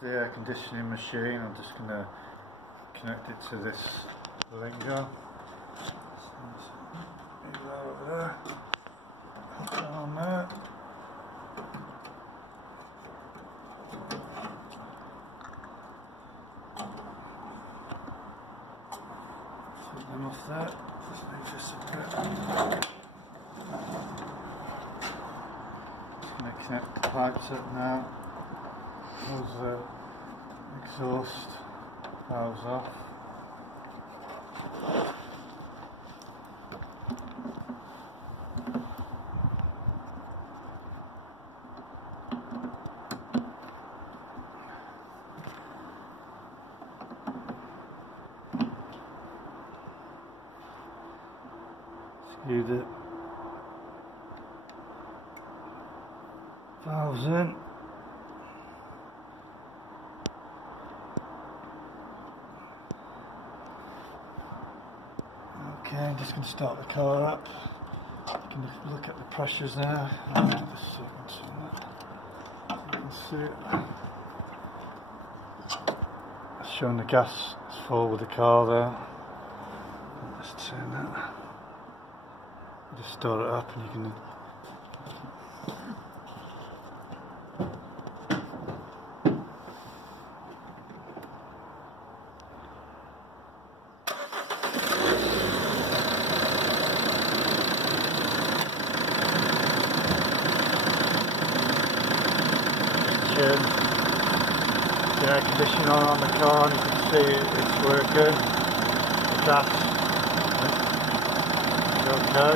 The air conditioning machine. I'm just going to connect it to this Lingo. Move that over there. Put that on there. Take them off there. Just need to separate. Just going to connect the pipes up now. Close the exhaust valves off. Screw the valves in. Okay, I'm just going to start the car up. You can look at the pressures there. Just so you can see it. It's showing the gas is full with the car there. Let's turn that. Just start it up and you can. The air conditioning on the car, and you can see it's working. The gas is okay.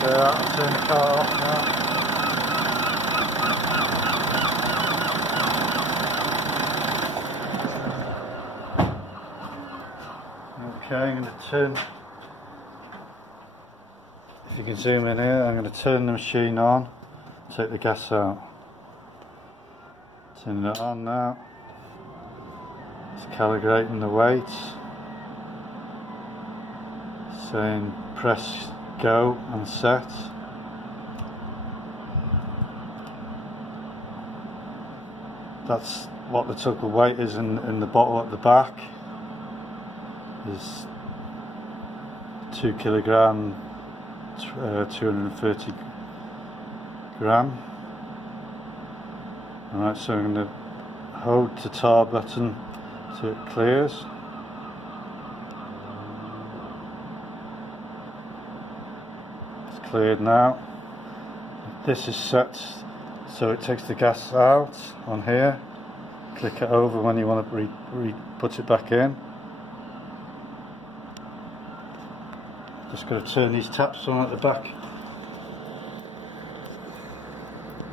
So I'll turn the car off now. Okay, I'm going to turn, if you can zoom in here, I'm going to turn the machine on, take the gas out. Turning it on now. It's calibrating the weight. Saying press go and set. That's what the total weight is in the bottle at the back. Is 2 kilogram, 230 gram. Alright, so I'm going to hold the tar button so it clears. It's cleared now. This is set so it takes the gas out on here. Click it over when you want to put it back in. Just got to turn these taps on at the back,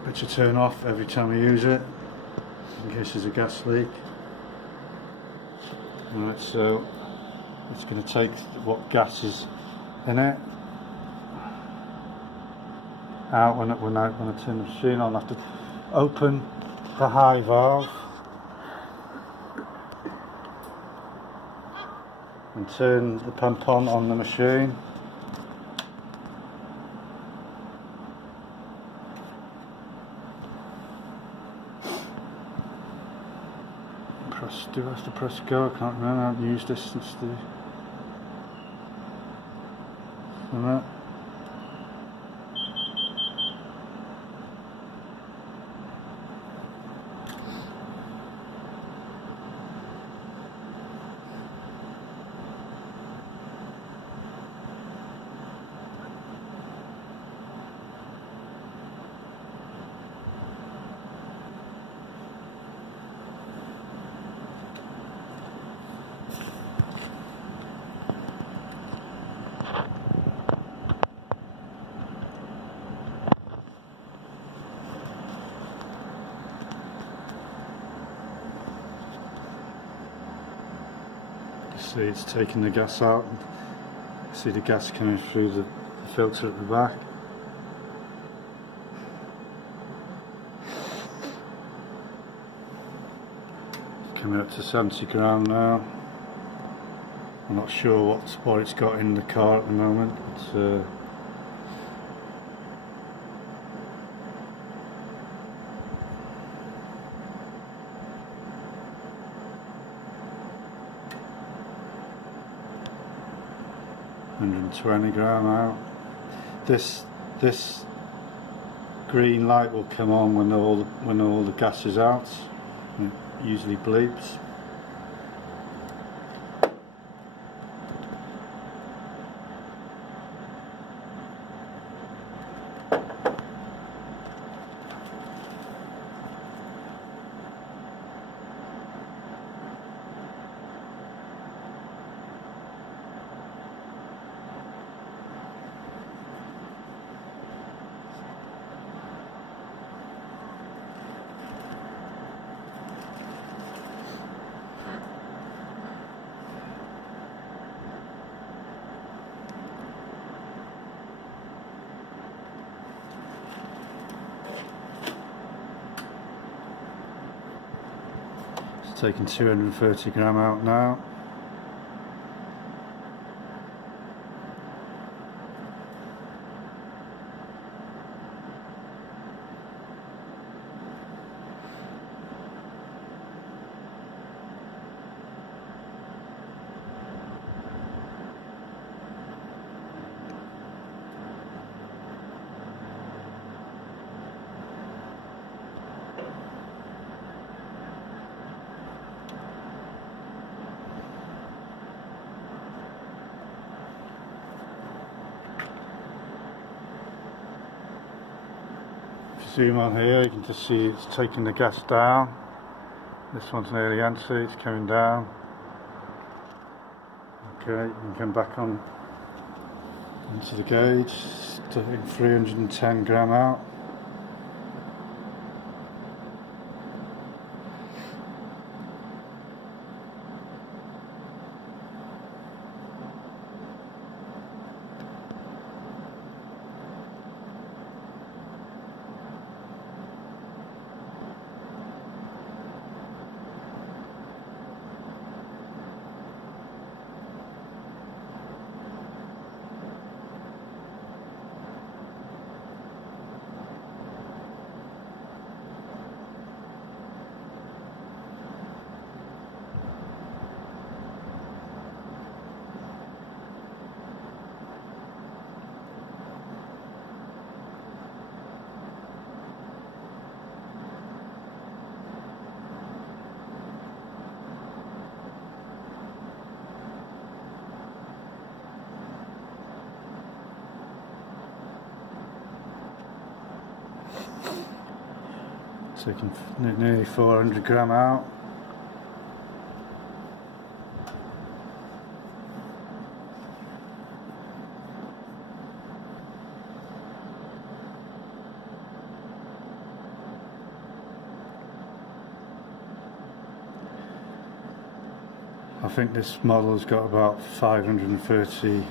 which you turn off every time you use it, in case there's a gas leak. Alright, so it's going to take what gas is in it out when I turn the machine on. I have to open the high valve and turn the pump on the machine. Do I have to press go? I can't remember. I haven't used this since the. See, it's taking the gas out. See the gas coming through the filter at the back. Coming up to 70 gram now. I'm not sure what it's got in the car at the moment, but 120 gram out. This green light will come on when all the gas is out. It usually bleeps. Taking 230 gram out now. Zoom on here, you can just see it's taking the gas down. This one's nearly empty, it's coming down. Okay, you can come back on into the gauge, taking 310 gram out. Taking nearly 400 gram out. I think this model has got about 530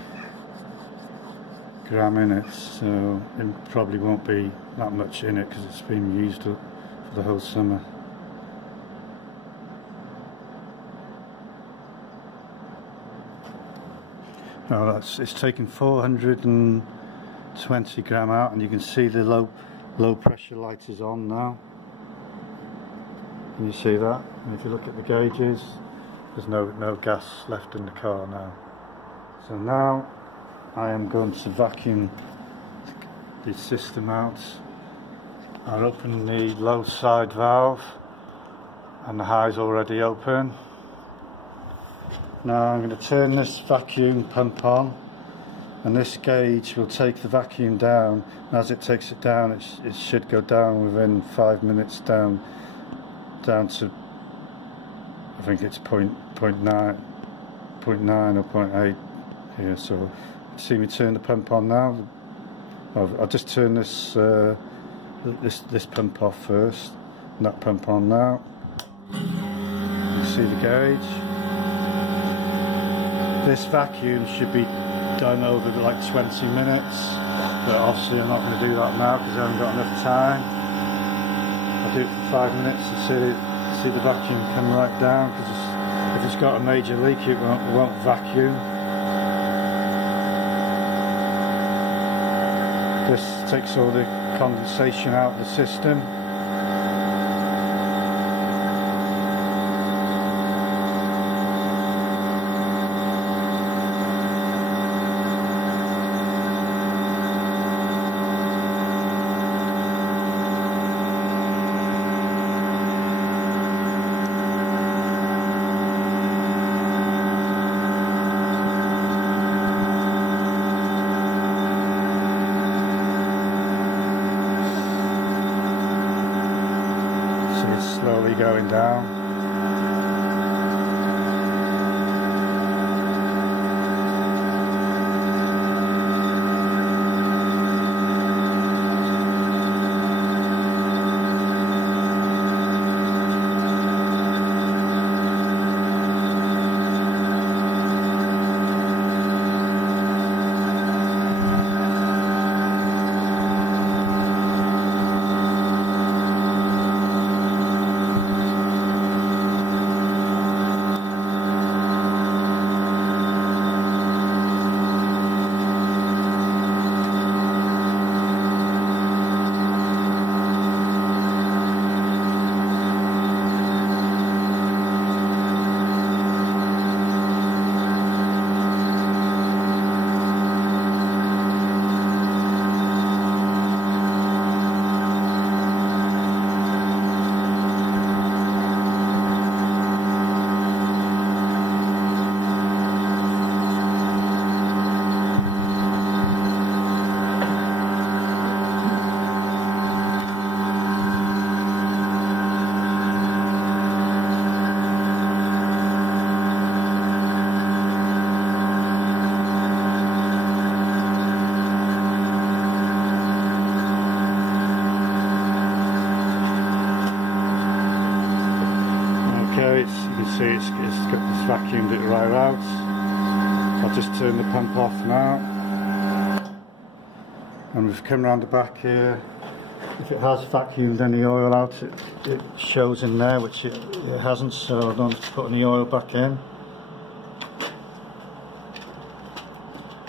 gram in it, so it probably won't be that much in it because it's been used up for the whole summer. Now it's taken 420 gram out, and you can see the low pressure light is on now. Can you see that? And if you look at the gauges, there's no gas left in the car now. So now I am going to vacuum the system out. I'll open the low side valve, and the high's already open. Now I'm going to turn this vacuum pump on, and this gauge will take the vacuum down. As it takes it down, it should go down within 5 minutes down to, I think it's 0.9 or 0.8 here. So see me turn the pump on now. I'll just turn this this pump off first, and that pump on now. You see the gauge. This vacuum should be done over like 20 minutes, but obviously I'm not going to do that now because I haven't got enough time. I'll do it for 5 minutes and see the vacuum come right down, because If it's got a major leak, it won't vacuum. This takes all the condensation out of the system. Slowly going down. You can see it's vacuumed it right out. I'll just turn the pump off now. And we've come around the back here. If it has vacuumed any oil out, it shows in there, which it hasn't, so I don't have to put any oil back in.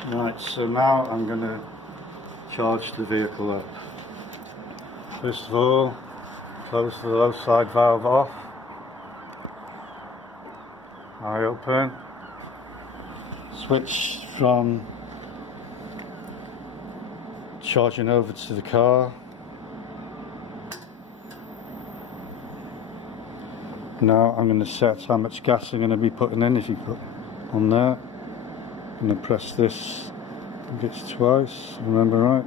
Right, so now I'm going to charge the vehicle up. First of all, close the low side valve off. Eye open. Switch from charging over to the car. Now I'm going to set how much gas I'm going to be putting in. If you put on there, I'm going to press this, I think it's twice, remember right.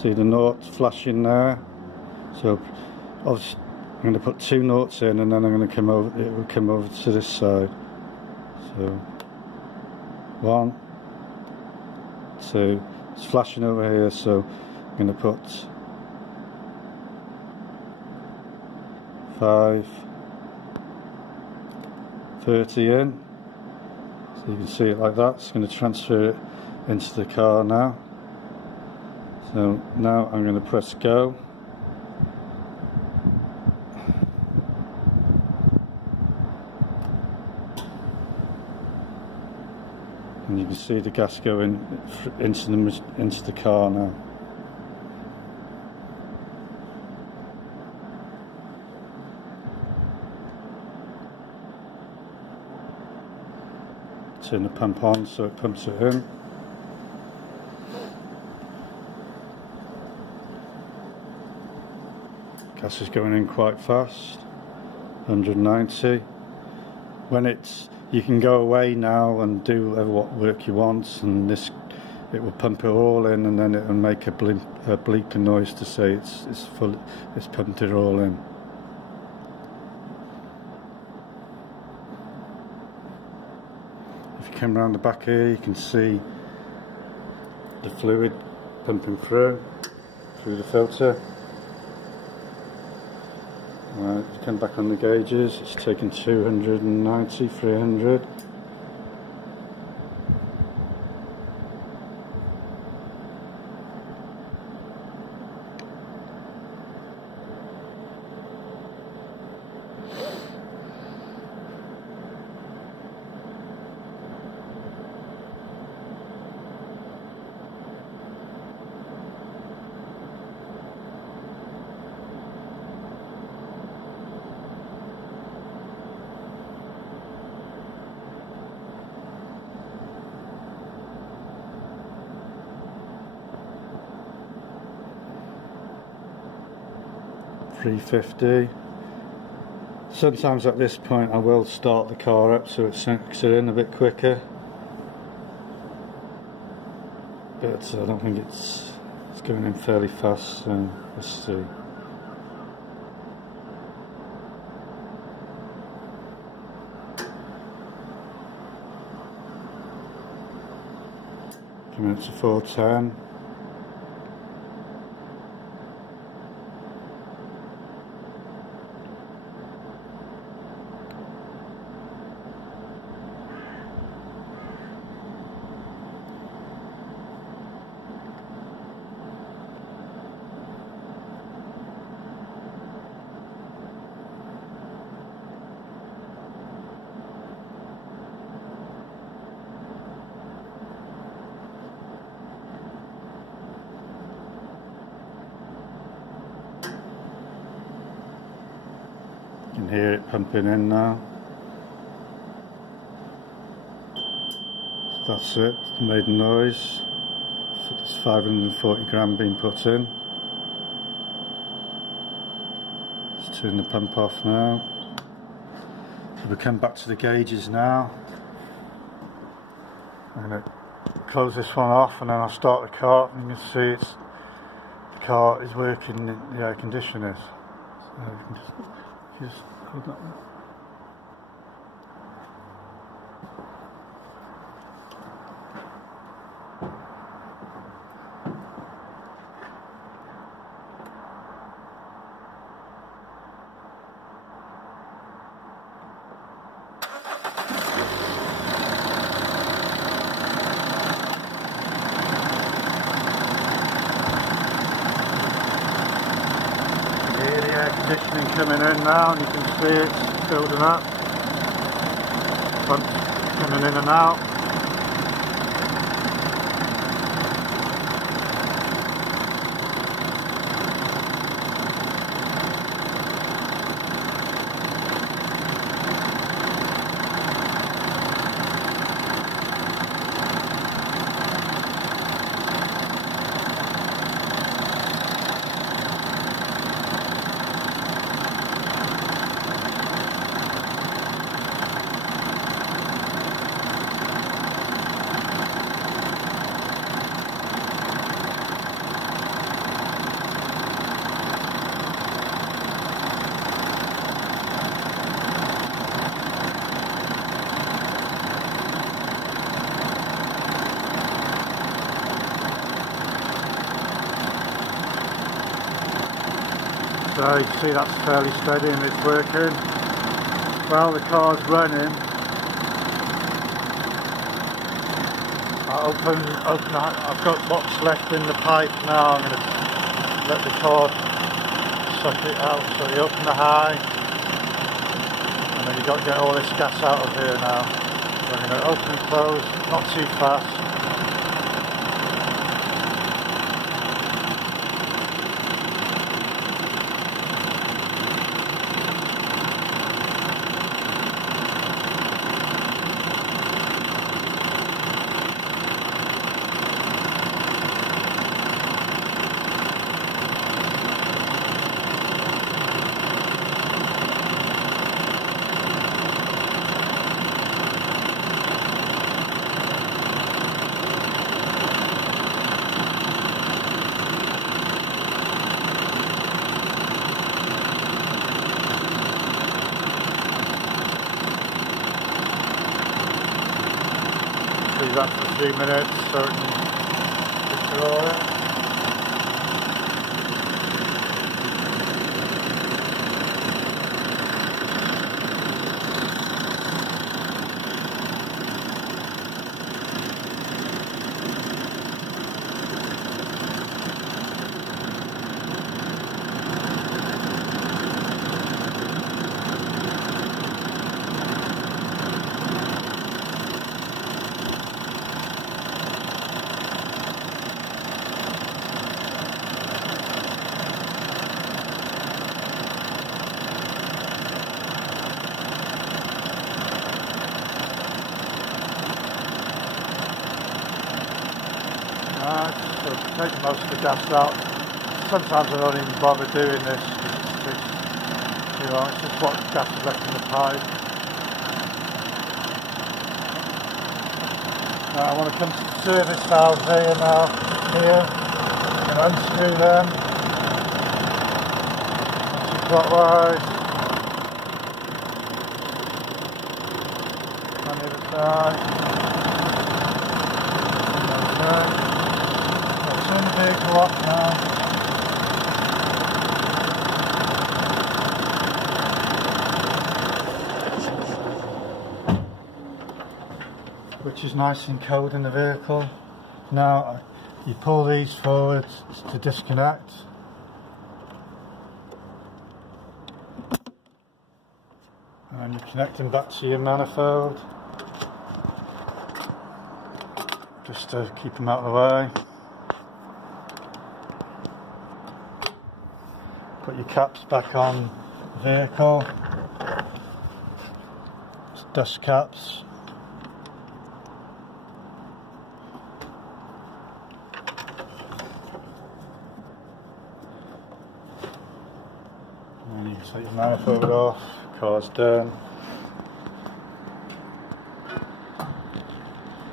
See the nought flashing there. So obviously I'm going to put 2 noughts in, and then I'm going to come over. It will come over to this side. So 1, 2. It's flashing over here, so I'm going to put 5, 30 in. So you can see it like that. It's going to transfer it into the car now. So now I'm going to press go. And you can see the gas going into the car now. Turn the pump on so it pumps it in. Gas is going in quite fast, 190. When you can go away now and do what work you want, and it will pump it all in, and then it will make a bleeping noise to say it's pumped it all in. If you come around the back here, you can see the fluid pumping through the filter. Right, if you come back on the gauges, it's taking 290, 300. 350. Sometimes at this point I will start the car up so it sinks it in a bit quicker, but I don't think it's going in fairly fast, so let's see. Coming up to 410. You can hear it pumping in now. So that's it, it's made a noise. So there's 540 gram being put in. Just turn the pump off now. So we come back to the gauges now. I'm going to close this one off and then I'll start the car, and you can see the car is working, the air conditioners. So you can just hold that one. Conditioning coming in now, and you can see it's building up. Pump's coming in and out. So you can see that's fairly steady and it's working. While the car's running, I've got what's left in the pipe now. I'm going to let the car suck it out. So you open the high, and then you've got to get all this gas out of here now. So I'm going to open and close, not too fast. Leave that for 3 minutes so it can get through all it. So take most of the gas out. Sometimes I don't even bother doing this, it's Right, just what gas is left in the pipe. Now I want to come to the service valve here now, here, and unscrew them. Clockwise. On the other side. Okay. I'll turn the vehicle off now. Which is nice and cold in the vehicle. Now you pull these forward to disconnect. And you connect them back to your manifold. Just to keep them out of the way. Put your caps back on the vehicle. It's dust caps. And you can take your manifold off, car's done.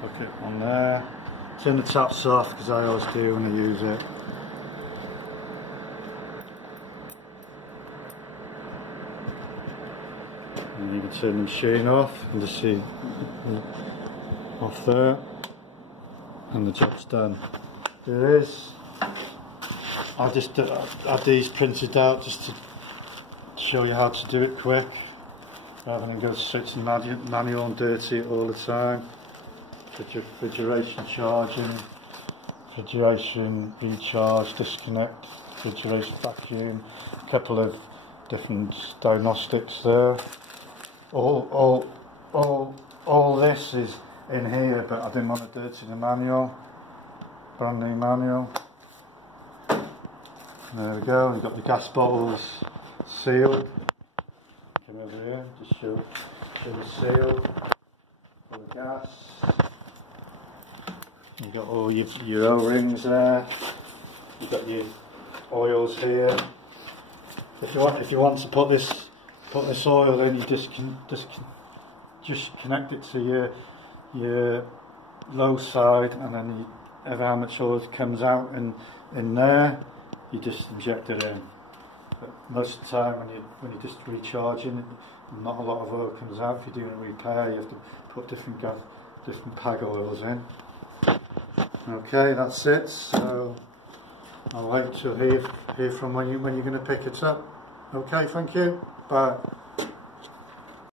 Hook it on there. Turn the taps off because I always do when I use it. And you can turn the machine off and just see off there. And the job's done. There it is. I just had these printed out just to show you how to do it quick, rather than go straight to manual and dirty it all the time. Refrigeration charging, refrigeration recharge, disconnect, refrigeration vacuum, a couple of different diagnostics there. All this is in here, but I didn't want to dirty the manual. Brand new manual. There we go, we've got the gas bottles sealed. Come over here, just show the seal for the gas. You've got all your O-rings there. You've got your oils here. If you want to put this oil in, you just connect it to your low side, and then how much oil comes out in there, you just inject it in. But most of the time when you're just recharging, not a lot of oil comes out. If you're doing a repair, you have to put different pag oils in. Okay, that's it. So I'll wait to hear from when you're going to pick it up. Okay, thank you. Bye.